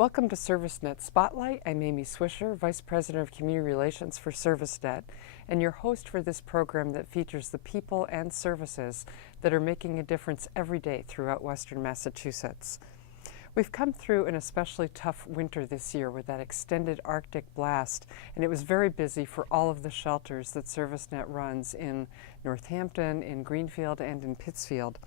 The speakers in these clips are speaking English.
Welcome to ServiceNet Spotlight. I'm Amy Swisher, Vice President of Community Relations for ServiceNet, and your host for this program that features the people and services that are making a difference every day throughout Western Massachusetts. We've come through an especially tough winter this year with that extended Arctic blast, and it was very busy for all of the shelters that ServiceNet runs in Northampton, in Greenfield, and in Pittsfield.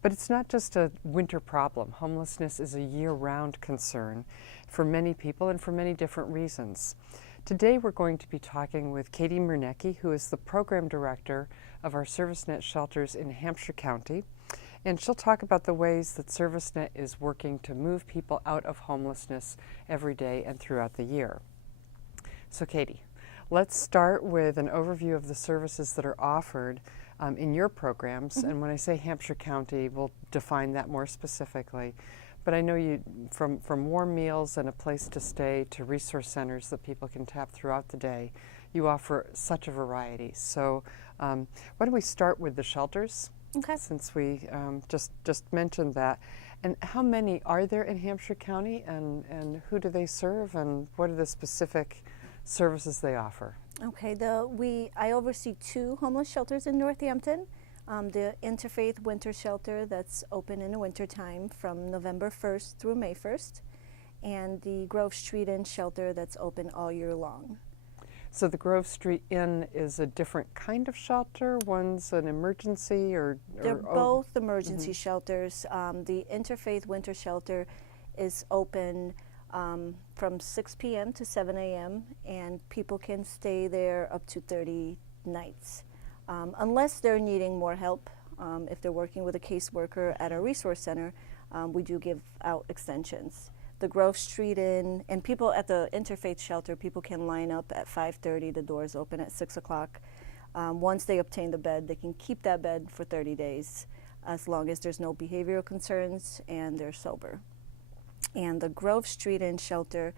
But it's not just a winter problem. Homelessness is a year-round concern for many people and for many different reasons. Today we're going to be talking with Katie Miernecki, who is the Program Director of our ServiceNet shelters in Hampshire County. And she'll talk about the ways that ServiceNet is working to move people out of homelessness every day and throughout the year. So Katie, let's start with an overview of the services that are offered in your programs. And when I say Hampshire County, we'll define that more specifically. But I know you, from warm meals and a place to stay to resource centers that people can tap throughout the day, you offer such a variety. So why don't we start with the shelters? Okay. Since we just mentioned that. And how many are there in Hampshire County, and who do they serve, and what are the specific services they offer? Okay, I oversee 2 homeless shelters in Northampton. The Interfaith Winter Shelter that's open in the wintertime from November 1st through May 1st, and the Grove Street Inn Shelter that's open all year long. So the Grove Street Inn is a different kind of shelter? One's an emergency or They're both emergency shelters. The Interfaith Winter Shelter is open from 6 p.m. to 7 a.m. and people can stay there up to 30 nights. Unless they're needing more help, if they're working with a caseworker at a resource center, we do give out extensions. The Grove Street Inn, and people at the Interfaith Shelter, people can line up at 5:30, the doors open at 6 o'clock. Once they obtain the bed, they can keep that bed for 30 days, as long as there's no behavioral concerns and they're sober. And the Grove Street Inn Shelter,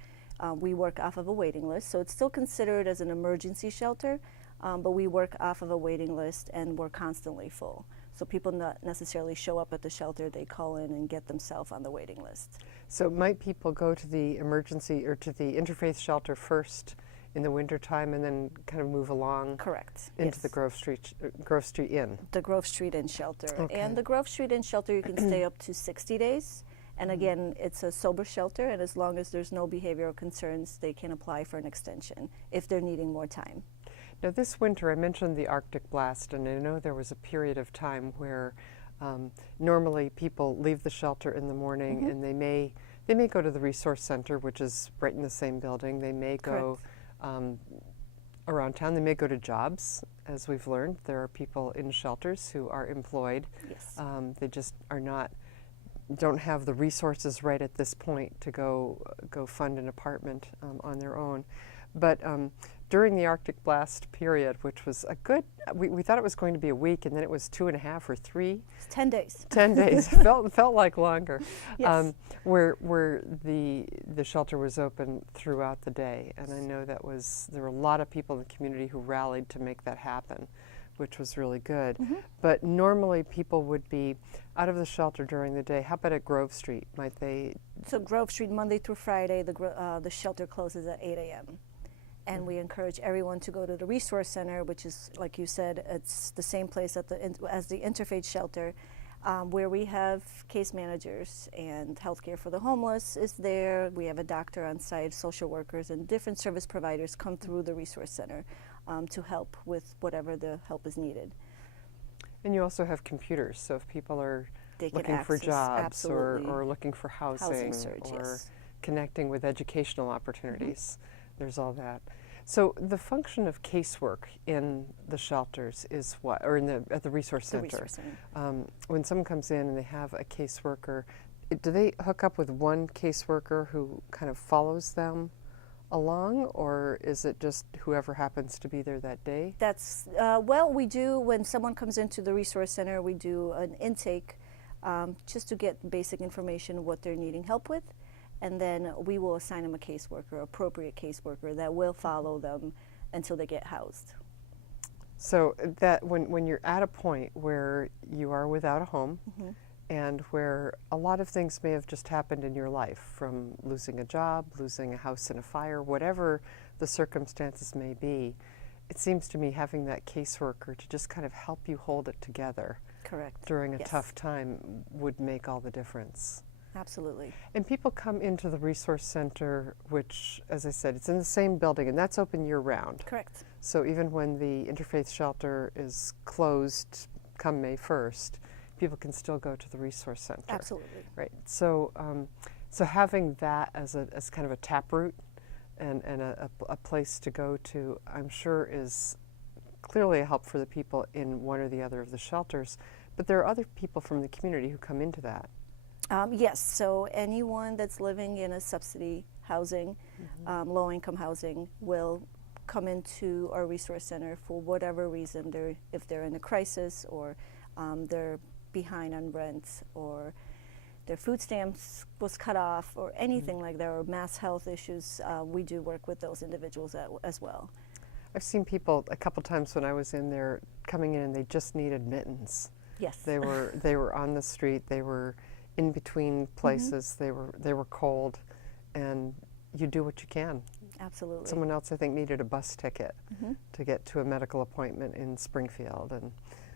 we work off of a waiting list, so it's still considered as an emergency shelter, but we work off of a waiting list and we're constantly full. So people not necessarily show up at the shelter, they call in and get themselves on the waiting list. So might people go to the emergency or to the Interfaith Shelter first in the wintertime and then kind of move along? Correct. Into yes. the Grove Street Inn? The Grove Street Inn Shelter. Okay. And the Grove Street Inn Shelter, you can stay up to 60 days. And again, it's a sober shelter, and as long as there's no behavioral concerns, they can apply for an extension if they're needing more time. Now this winter, I mentioned the Arctic blast, and I know there was a period of time where normally people leave the shelter in the morning and they may go to the resource center, which is right in the same building. They may go around town. They may go to jobs, as we've learned. There are people in shelters who are employed. Yes. They just don't have the resources right at this point to go fund an apartment on their own. But during the Arctic blast period, which was a good, we thought it was going to be a week, and then it was 2.5 or 3. It's 10 days. 10 days. felt like longer. Yes. Where the shelter was open throughout the day, and I know there were a lot of people in the community who rallied to make that happen, which was really good. But normally people would be out of the shelter during the day. How about at Grove Street? Might they? So Grove Street, Monday through Friday, the shelter closes at 8 a.m. And we encourage everyone to go to the resource center, which is, like you said, it's the same place as the Interfaith Shelter, where we have case managers and healthcare for the homeless is there. We have a doctor on site, social workers, and different service providers come through the resource center to help with whatever the help is needed. And you also have computers, so if people are looking for jobs or looking for housing search, or yes. connecting with educational opportunities, there's all that. So the function of casework in the shelters is what, or at the resource center? The resource center. When someone comes in and they have a caseworker, do they hook up with one caseworker who kind of follows them along, or is it just whoever happens to be there that day? That's, well, we do, when someone comes into the resource center, we do an intake just to get basic information, what they're needing help with. And then we will assign them a caseworker, appropriate caseworker, that will follow them until they get housed. So that when you're at a point where you are without a home, and where a lot of things may have just happened in your life, from losing a job, losing a house in a fire, whatever the circumstances may be. It seems to me having that caseworker to just kind of help you hold it together Correct. during a Yes. tough time would make all the difference. Absolutely. And people come into the resource center, which, as I said, it's in the same building, and that's open year-round. Correct. So even when the interfaith shelter is closed come May 1st, people can still go to the resource center. Absolutely. Right. So, so having that as kind of a taproot and a place to go to, I'm sure is clearly a help for the people in one or the other of the shelters. But there are other people from the community who come into that. Yes, so anyone that's living in a subsidy housing, low-income housing, will come into our resource center for whatever reason. If they're in a crisis, or they're behind on rent, or their food stamps was cut off, or anything like that, or mass health issues, we do work with those individuals as well. I've seen people a couple times when I was in there coming in and they just needed mittens. Yes. They were on the street. They were in between places. They were cold, and you do what you can. Absolutely. Someone else, I think, needed a bus ticket to get to a medical appointment in Springfield, and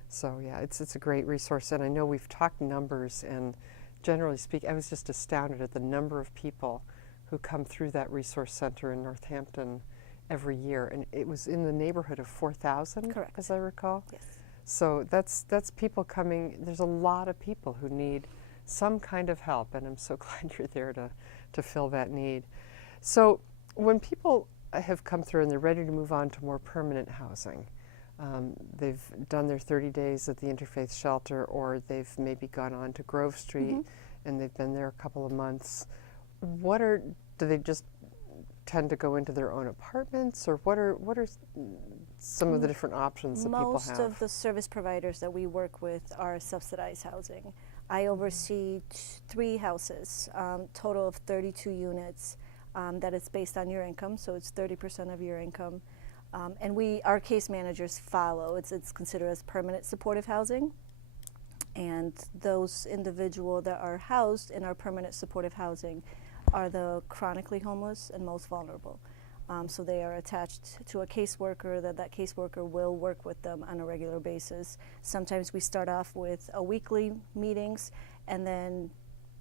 so yeah, it's a great resource. And I know we've talked numbers, and generally speaking, I was just astounded at the number of people who come through that resource center in Northampton every year, and it was in the neighborhood of 4,000, Correct. as I recall. Yes. So that's people coming. There's a lot of people who need some kind of help, and I'm so glad you're there to fill that need. So when people have come through and they're ready to move on to more permanent housing, they've done their 30 days at the Interfaith Shelter, or they've maybe gone on to Grove Street and they've been there a couple of months. Do they just tend to go into their own apartments, or what are some of the different options that people have? Most of the service providers that we work with are subsidized housing. I oversee 3 houses, total of 32 units. That is based on your income, so it's 30% of your income. And our case managers follow. It's considered as permanent supportive housing. And those individuals that are housed in our permanent supportive housing are the chronically homeless and most vulnerable. So they are attached to a caseworker that caseworker will work with them on a regular basis. Sometimes we start off with a weekly meetings, and then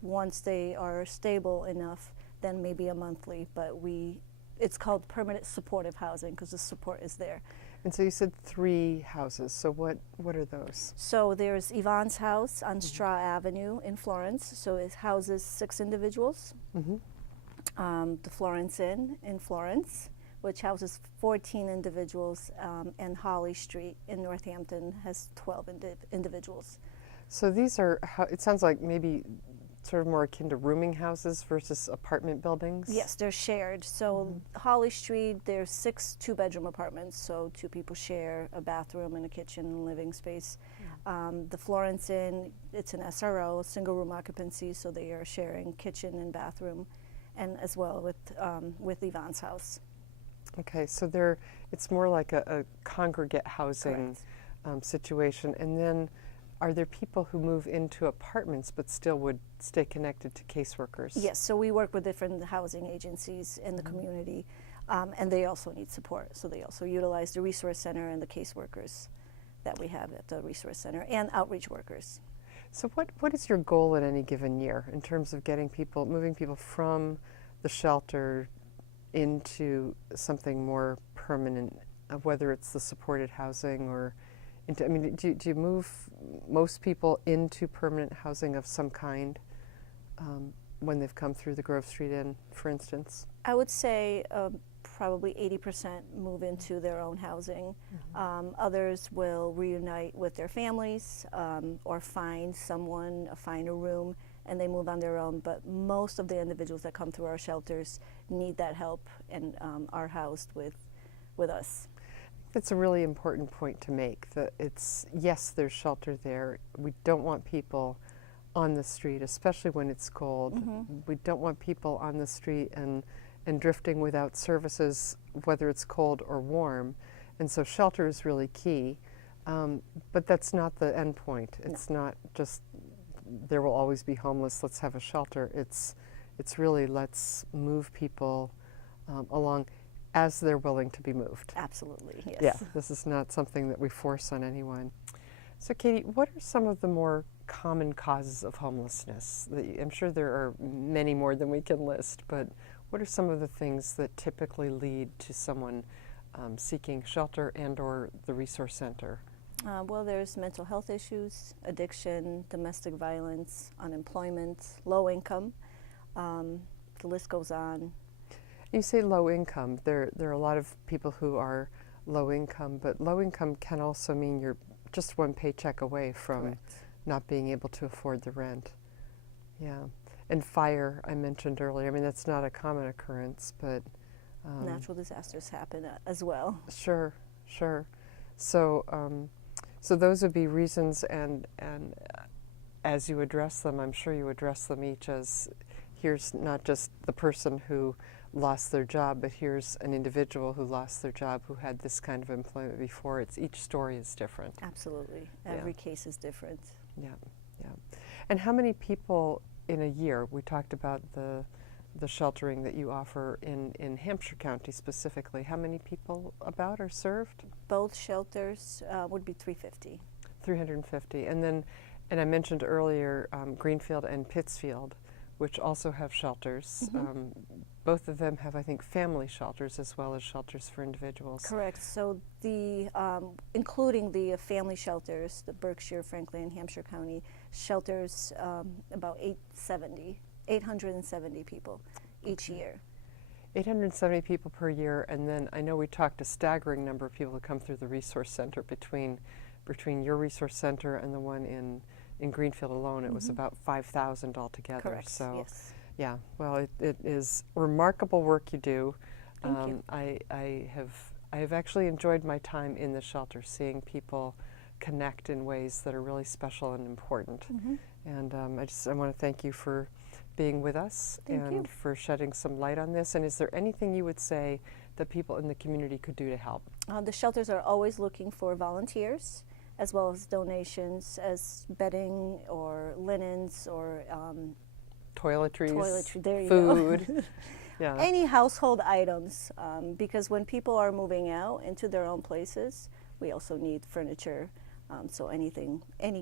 once they are stable enough, then maybe a monthly. But it's called permanent supportive housing because the support is there. And so you said 3 houses. So what are those? So there's Yvonne's house on Straw Avenue in Florence. So it houses 6 individuals. The Florence Inn in Florence, which houses 14 individuals, and Holly Street in Northampton has 12 individuals. So these are, it sounds like maybe sort of more akin to rooming houses versus apartment buildings? Yes, they're shared. So Holly Street, there's 6 2-bedroom apartments, so 2 people share a bathroom and a kitchen and living space. The Florence Inn, it's an SRO, single room occupancy, so they are sharing kitchen and bathroom, and as well with Yvonne's house. Okay, so it's more like a congregate housing situation. And then are there people who move into apartments but still would stay connected to caseworkers? Yes, so we work with different housing agencies in the community, and they also need support. So they also utilize the resource center and the caseworkers that we have at the resource center, and outreach workers. So what is your goal at any given year in terms of moving people from the shelter into something more permanent, whether it's the supported housing or into, I mean, do you move most people into permanent housing of some kind when they've come through the Grove Street Inn, for instance? I would say probably 80% move into their own housing. Others will reunite with their families, or find a room, and they move on their own. But most of the individuals that come through our shelters need that help and are housed with us. That's a really important point to make, that yes, there's shelter there. We don't want people on the street, especially when it's cold. We don't want people on the street and drifting without services, whether it's cold or warm. And so shelter is really key. But that's not the end point. It's not just there will always be homeless, let's have a shelter. It's really let's move people along as they're willing to be moved. Absolutely, yes. Yeah, this is not something that we force on anyone. So Katie, what are some of the more common causes of homelessness? I'm sure there are many more than we can list, but what are some of the things that typically lead to someone seeking shelter and or the resource center? Well, there's mental health issues, addiction, domestic violence, unemployment, low income. The list goes on. You say low income. There are a lot of people who are low income, but low income can also mean you're just one paycheck away from Correct. not being able to afford the rent. Yeah. And fire, I mentioned earlier. I mean, that's not a common occurrence, but Natural disasters happen as well. Sure, sure. So, so those would be reasons, and as you address them, I'm sure you address them each as here's not just the person who lost their job, but here's an individual who lost their job who had this kind of employment before. Each story is different. Absolutely. Yeah. Every case is different. Yeah, yeah. And how many people in a year? We talked about the sheltering that you offer in Hampshire County specifically. How many people about are served? Both shelters would be 350. 350. And then, and I mentioned earlier Greenfield and Pittsfield, which also have shelters. Mm-hmm. Both of them have, I think, family shelters as well as shelters for individuals. Correct. So the including the family shelters, the Berkshire, Franklin, and Hampshire County shelters, about 870 people each year. 870 people per year, and then I know we talked a staggering number of people who come through the resource center between your resource center and the one in Greenfield alone. It was about 5,000 altogether. Correct. So, yes. yeah, well, it is remarkable work you do. Thank you. I have actually enjoyed my time in the shelter, seeing people connect in ways that are really special and important. Mm-hmm. And I want to thank you for being with us and for shedding some light on this. And is there anything you would say that people in the community could do to help? The shelters are always looking for volunteers, as well as donations, as bedding or linens or Toiletries, there you food. go. Yeah. Any household items, because when people are moving out into their own places, we also need furniture. So any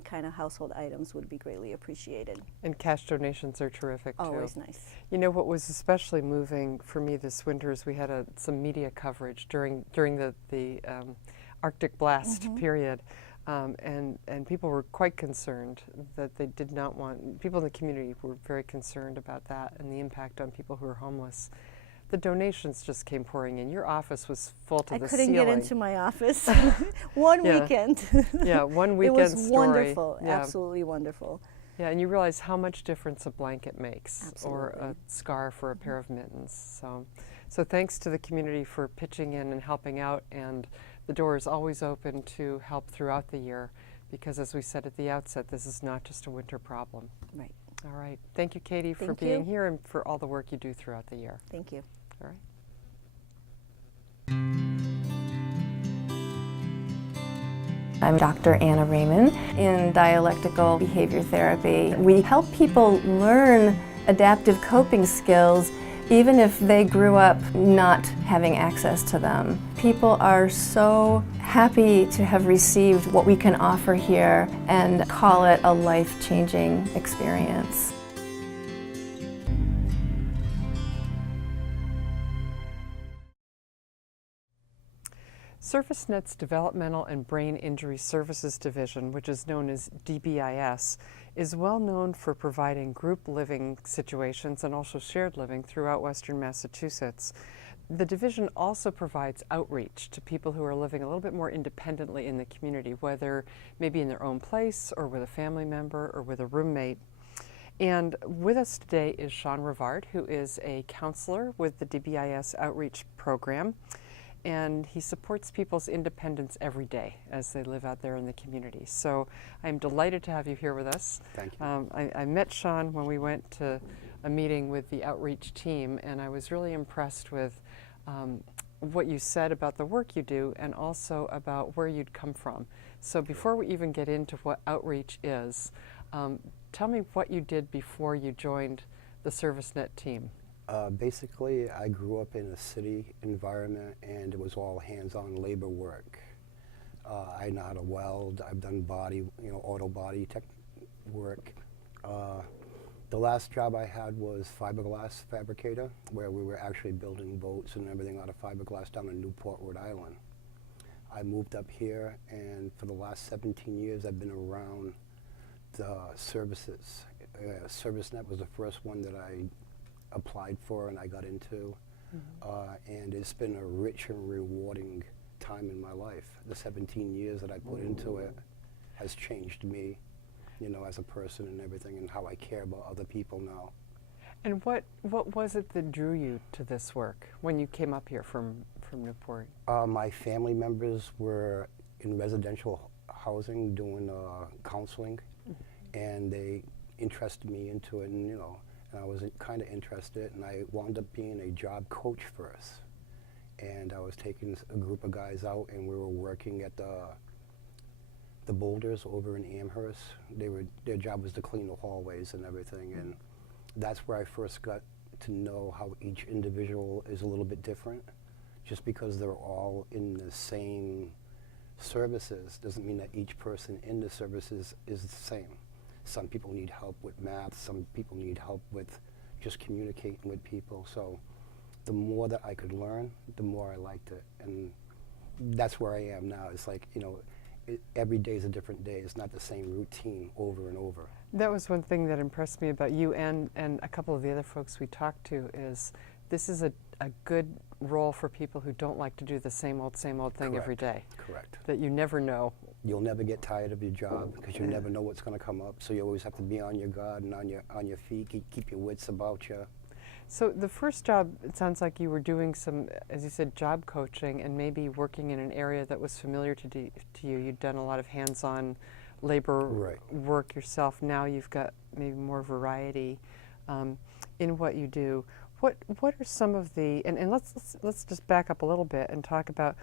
kind of household items would be greatly appreciated. And cash donations are terrific too. Always nice. You know what was especially moving for me this winter is we had some media coverage during the Arctic blast period, and people were quite concerned that they did not want, people in the community were very concerned about that and the impact on people who are homeless. The donations just came pouring in. Your office was full to the ceiling. I couldn't get into my office one weekend. Yeah, one weekend It was story. wonderful, Yeah. absolutely wonderful. Yeah, and you realize how much difference a blanket makes, or Absolutely. a scarf, or a pair of mittens. So thanks to the community for pitching in and helping out, and the door is always open to help throughout the year, because as we said at the outset, this is not just a winter problem. Right. All right. Thank you, Katie, for Thank being you. here and for all the work you do throughout the year. Thank you. All right. I'm Dr. Anna Raymond. In dialectical behavior therapy, we help people learn adaptive coping skills even if they grew up not having access to them. People are so happy to have received what we can offer here and call it a life-changing experience. ServiceNet's Developmental and Brain Injury Services Division, which is known as DBIS, is well known for providing group living situations and also shared living throughout Western Massachusetts. The division also provides outreach to people who are living a little bit more independently in the community, whether maybe in their own place or with a family member or with a roommate. And with us today is Shawn Rivard, who is a counselor with the DBIS Outreach Program. And he supports people's independence every day as they live out there in the community. So I'm delighted to have you here with us. Thank you. I met Shawn when we went to a meeting with the outreach team, and I was really impressed with what you said about the work you do and also about where you'd come from. So before we even get into what outreach is, tell me what you did before you joined the ServiceNet team. Basically, I grew up in a city environment, and it was all hands-on labor work. I know how to weld. I've done body, auto body tech work. The last job I had was fiberglass fabricator, where we were actually building boats and everything out of fiberglass down in Newport, Rhode Island. I moved up here, and for the last 17 years, I've been around the services. ServiceNet was the first one that I applied for and I got into, and it's been a rich and rewarding time in my life. The 17 years that I put into it has changed me, as a person and everything, and how I care about other people now. And what was it that drew you to this work when you came up here from Newport? My family members were in residential housing doing counseling, and they interested me into it, and I was kind of interested, and I wound up being a job coach first. And I was taking a group of guys out, and we were working at the boulders over in Amherst. Their job was to clean the hallways and everything, and that's where I first got to know how each individual is a little bit different. Just because they're all in the same services doesn't mean that each person in the services is the same. Some people need help with math, some people need help with just communicating with people. So the more that I could learn, the more I liked it. And that's where I am now. It's like, every day is a different day. It's not the same routine over and over. That was one thing that impressed me about you and a couple of the other folks we talked to, is this is a good role for people who don't like to do the same old thing every day. Correct. That you never know. You'll never get tired of your job because you never know what's going to come up. So you always have to be on your guard and on your feet, keep your wits about you. So the first job, it sounds like you were doing some, as you said, job coaching and maybe working in an area that was familiar to you. You'd done a lot of hands-on labor work yourself. Now you've got maybe more variety in what you do. What are some of the, and let's just back up a little bit and talk about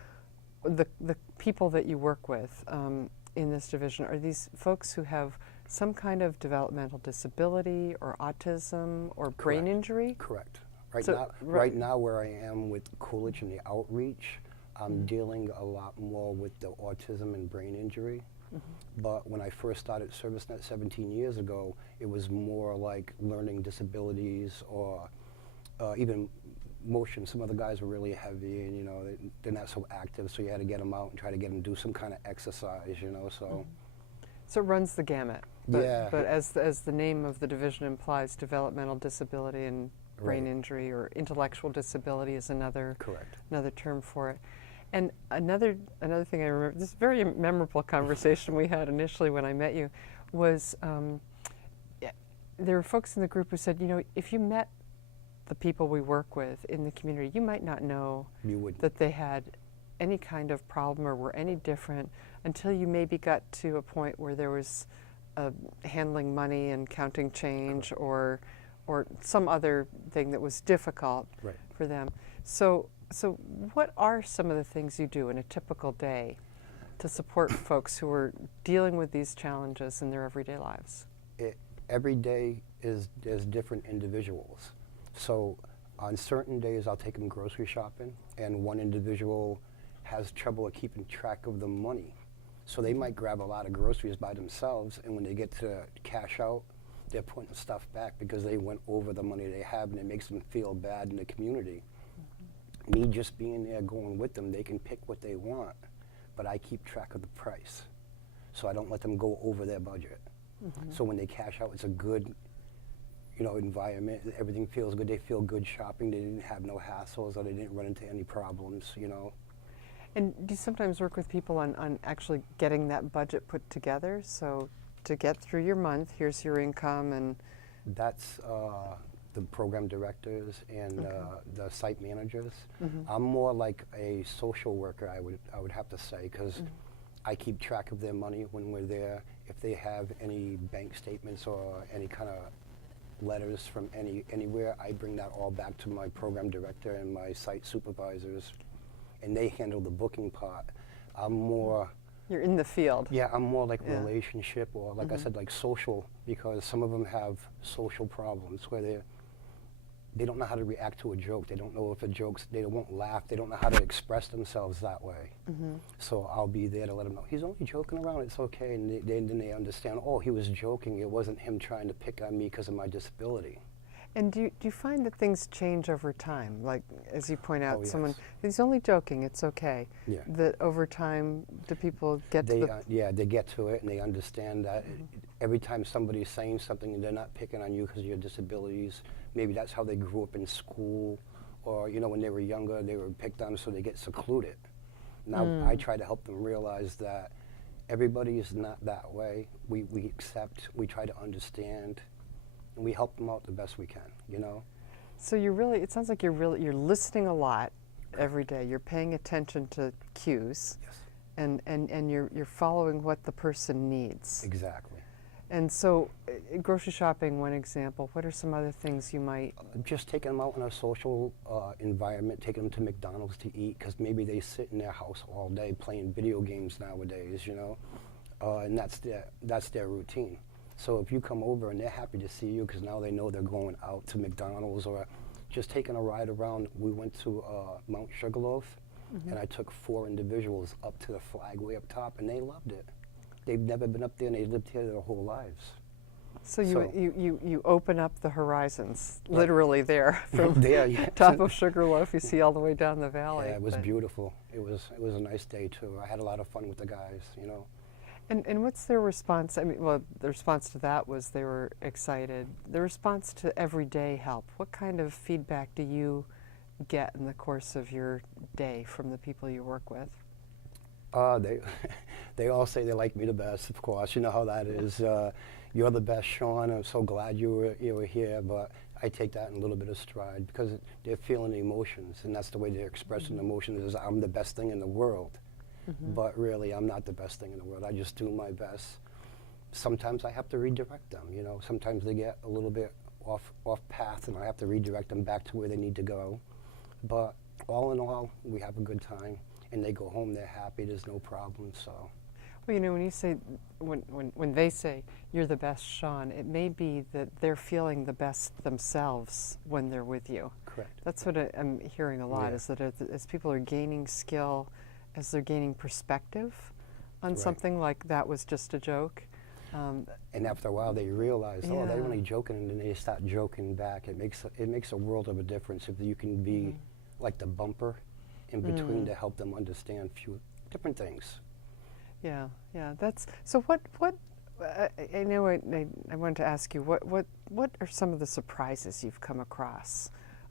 the people that you work with in this division. Are these folks who have some kind of developmental disability or autism or brain injury? Correct. Right now where I am with Coolidge and the outreach, I'm dealing a lot more with the autism and brain injury. But when I first started ServiceNet 17 years ago, it was more like learning disabilities or even motion. Some of the guys were really heavy, and they're not so active, so you had to get them out and try to get them to do some kind of exercise, so. So it runs the gamut. But, yeah. But as the name of the division implies, developmental disability and brain injury or intellectual disability is another term for it. And another thing I remember, this very memorable conversation we had initially when I met you, was there were folks in the group who said, if you met the people we work with in the community, you might not know that they had any kind of problem or were any different until you maybe got to a point where there was handling money and counting change or some other thing that was difficult for them. So what are some of the things you do in a typical day to support folks who are dealing with these challenges in their everyday lives? Every day there's different individuals. So on certain days I'll take them grocery shopping, and one individual has trouble with keeping track of the money. So they might grab a lot of groceries by themselves, and when they get to cash out, they're putting stuff back because they went over the money they have, and it makes them feel bad in the community. Me just being there going with them, they can pick what they want, but I keep track of the price. So I don't let them go over their budget. So when they cash out, it's a good environment. Everything feels good. They feel good shopping. They didn't have no hassles, or they didn't run into any problems, And do you sometimes work with people on actually getting that budget put together? So to get through your month, here's your income, and that's the program directors and the site managers. I'm more like a social worker, I would have to say, because I keep track of their money when we're there. If they have any bank statements or any kind of letters from anywhere, I bring that all back to my program director and my site supervisors, and they handle the booking part. I'm more You're in the field. Yeah, I'm more like Yeah. relationship or like I said, like social, because some of them have social problems where they don't know how to react to a joke. They don't know if a joke's, they won't laugh. They don't know how to express themselves that way. So I'll be there to let them know, he's only joking around, it's okay. And then they understand, oh, he was joking. It wasn't him trying to pick on me because of my disability. And do you find that things change over time? Like, as you point out, Oh, someone, yes. he's only joking, it's okay. Yeah. That over time, do people get They, to the... yeah, they get to it and they understand that every time somebody's saying something and they're not picking on you because of your disabilities, maybe that's how they grew up in school, or when they were younger they were picked on, so they get secluded. Now I try to help them realize that everybody is not that way. We accept, we try to understand, and we help them out the best we can, So you're really, it sounds like you're listening a lot every day. You're paying attention to cues. Yes. And you're following what the person needs. Exactly. And so, grocery shopping, one example. What are some other things you might? Just taking them out in a social environment, taking them to McDonald's to eat, because maybe they sit in their house all day playing video games nowadays, and that's their routine. So if you come over and they're happy to see you because now they know they're going out to McDonald's or just taking a ride around. We went to Mount Sugarloaf, and I took 4 individuals up to the flag way up top, and they loved it. They've never been up there, and they lived here their whole lives. So you open up the horizons, Right. literally there from There, yeah. top of Sugarloaf. You see all the way down the valley. Yeah, it was but- beautiful. It was a nice day too. I had a lot of fun with the guys, And what's their response? I mean, well, the response to that was they were excited. The response to everyday help. What kind of feedback do you get in the course of your day from the people you work with? They all say they like me the best, of course. You know how that is. You're the best, Shawn. I'm so glad you were here. But I take that in a little bit of stride because they're feeling the emotions, and that's the way they're expressing emotions. Is I'm the best thing in the world, but really I'm not the best thing in the world. I just do my best. Sometimes I have to redirect them. Sometimes they get a little bit off path, and I have to redirect them back to where they need to go. But all in all, we have a good time. And they go home, they're happy, there's no problem, so. Well, when you say, when they say, you're the best, Shawn, it may be that they're feeling the best themselves when they're with you. Correct. That's what I'm hearing a lot, Yeah. is that as people are gaining skill, as they're gaining perspective on Right. something like that was just a joke. And after a while, they realize, oh, Yeah. they're only joking, and then they start joking back. It makes a world of a difference if you can be like the bumper in between to help them understand few different things. Yeah, that's, so what I know I wanted to ask you, what are some of the surprises you've come across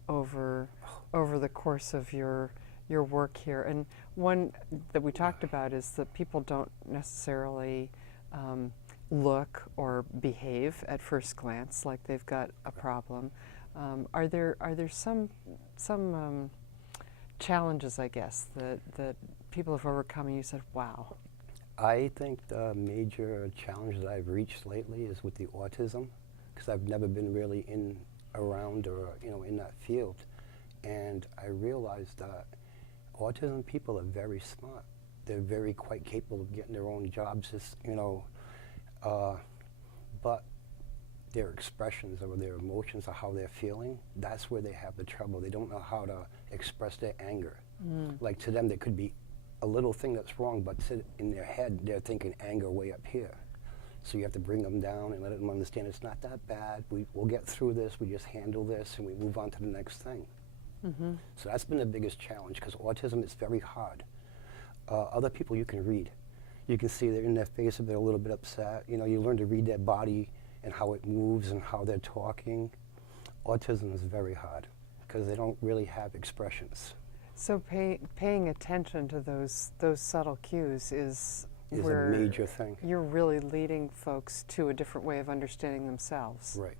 over the course of your work here? And one that we talked about is that people don't necessarily look or behave at first glance like they've got a problem. Are there some challenges, I guess, that people have overcome and you said, wow? I think the major challenge that I've reached lately is with the autism, because I've never been really around or in that field, and I realized that autism people are very smart. They're very quite capable of getting their own jobs, but their expressions or their emotions or how they're feeling, that's where they have the trouble. They don't know how to express their anger. Like to them, there could be a little thing that's wrong, but in their head, they're thinking anger way up here. So you have to bring them down and let them understand it's not that bad. We'll get through this. We just handle this and we move on to the next thing. So that's been the biggest challenge, because autism is very hard. Other people you can read. You can see they're in their face if they're a little bit upset. You learn to read their body and how it moves and how they're talking. Autism is very hard because they don't really have expressions. So paying attention to those subtle cues is Is a where major thing. you're really leading folks to a different way of understanding themselves. Right.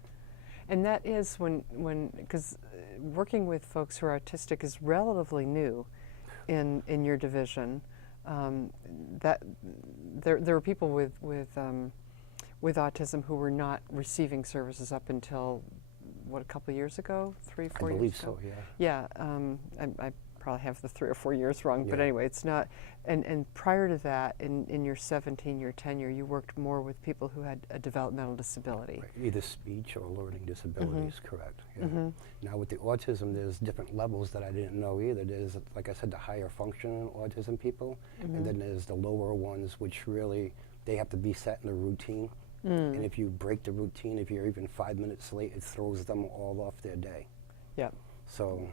And that is because working with folks who are autistic is relatively new in your division. That there were people with autism who were not receiving services up until, what, a couple of years ago, 3-4 years ago? I believe so, yeah. Yeah, probably have the 3 or 4 years wrong, but Yeah. anyway, it's not. And prior to that, in your 17-year tenure, you worked more with people who had a developmental disability. Right. Either speech or learning disabilities, correct. Yeah. Now with the autism, there's different levels that I didn't know either. There's, like I said, the higher functioning autism people, and then there's the lower ones, which really, they have to be set in a routine. And if you break the routine, if you're even 5 minutes late, it throws them all off their day. Yeah. So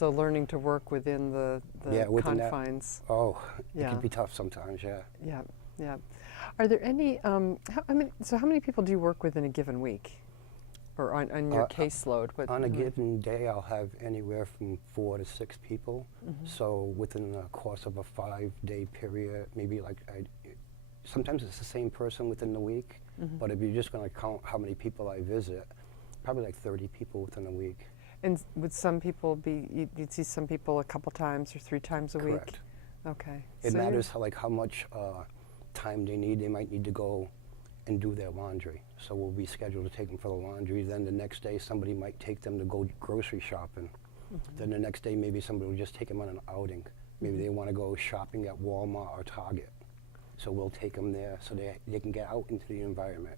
learning to work within the within confines. that, it Yeah. can be tough sometimes, yeah. Yeah, yeah. Are there any? How many people do you work with in a given week, or on your caseload? On a given day, I'll have anywhere from 4 to 6 people. So within the course of a 5-day period, maybe sometimes it's the same person within the week. But if you're just going to count how many people I visit, probably like 30 people within a week. And would some people you'd see some people a couple times or 3 times a Correct. week? Okay. It matters how much time they need. They might need to go and do their laundry. So we'll be scheduled to take them for the laundry. Then the next day, somebody might take them to go grocery shopping. Then the next day, maybe somebody will just take them on an outing. Maybe they want to go shopping at Walmart or Target. So we'll take them there so they can get out into the environment.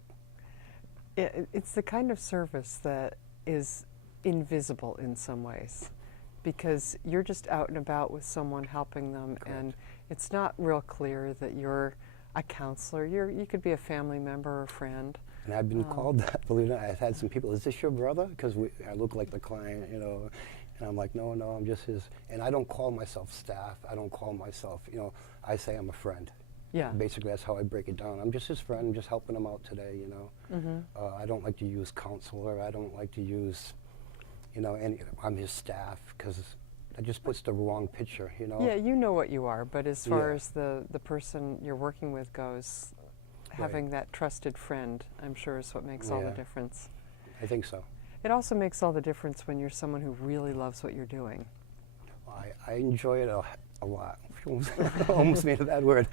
It's the kind of service that is invisible in some ways, because you're just out and about with someone helping them. Correct. And it's not real clear that you're a counselor. You could be a family member or a friend. And I've been called that, believe it or not. I've had some people, is this your brother? Because I look like the client, you know. And I'm like, no, I'm just his. And I don't call myself staff. I don't call myself, I say I'm a friend. Yeah. Basically, that's how I break it down. I'm just his friend. I'm just helping him out today, you know. I don't like to use counselor. I don't like to use, I'm his staff, because that just puts the wrong picture, you know. Yeah, you know what you are, but as far Yeah. as the person you're working with goes, having that trusted friend, I'm sure, is what makes all the Yeah. difference. I think so. It also makes all the difference when you're someone who really loves what you're doing. I enjoy it a lot. Almost made a bad word.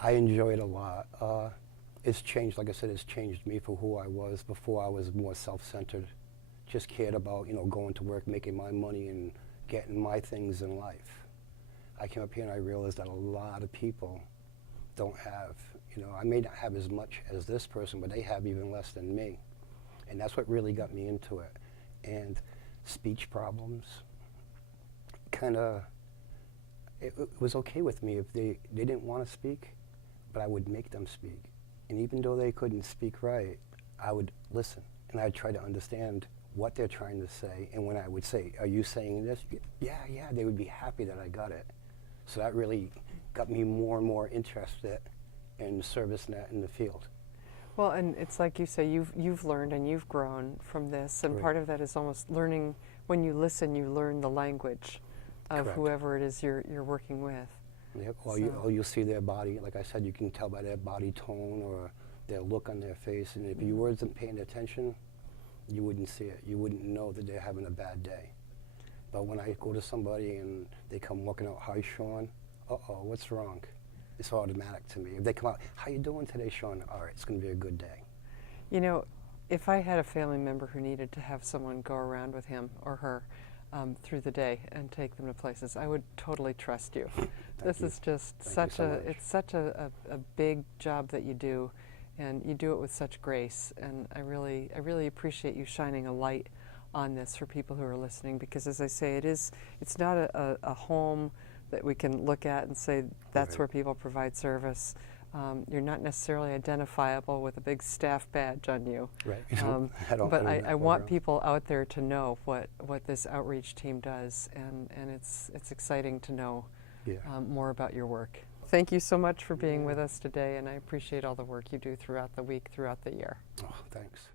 I enjoy it a lot. It's changed, like I said, it's changed me for who I was. Before I was more self-centered, just cared about, going to work, making my money and getting my things in life. I came up here and I realized that a lot of people don't have, I may not have as much as this person, but they have even less than me. And that's what really got me into it. And speech problems, it was okay with me if they didn't want to speak, but I would make them speak. And even though they couldn't speak right, I would listen, and I'd try to understand what they're trying to say. And when I would say, are you saying this? Yeah, they would be happy that I got it. So that really got me more and more interested in ServiceNet in the field. Well, and it's like you say, you've learned and you've grown from this, and Right. part of that is almost learning. When you listen, you learn the language of Correct. whoever it is you're working with. Yep. So- You'll see their body. Like I said, you can tell by their body tone or their look on their face. And if you wasn't paying attention, you wouldn't see it. You wouldn't know that they're having a bad day. But when I go to somebody and they come walking out, hi, Shawn, what's wrong? It's automatic to me. If they come out, how you doing today, Shawn? All right, it's going to be a good day. If I had a family member who needed to have someone go around with him or her through the day and take them to places, I would totally trust you. This you. is just Thank you so much. it's such a big job that you do, and you do it with such grace. And I really appreciate you shining a light on this for people who are listening, because as I say, it's not a home that we can look at and say that's Right. where people provide service. You're not necessarily identifiable with a big staff badge on you. Right. But I want people out there to know what this outreach team does, and it's exciting to know more about your work. Thank you so much for being with us today, and I appreciate all the work you do throughout the week, throughout the year. Oh, thanks.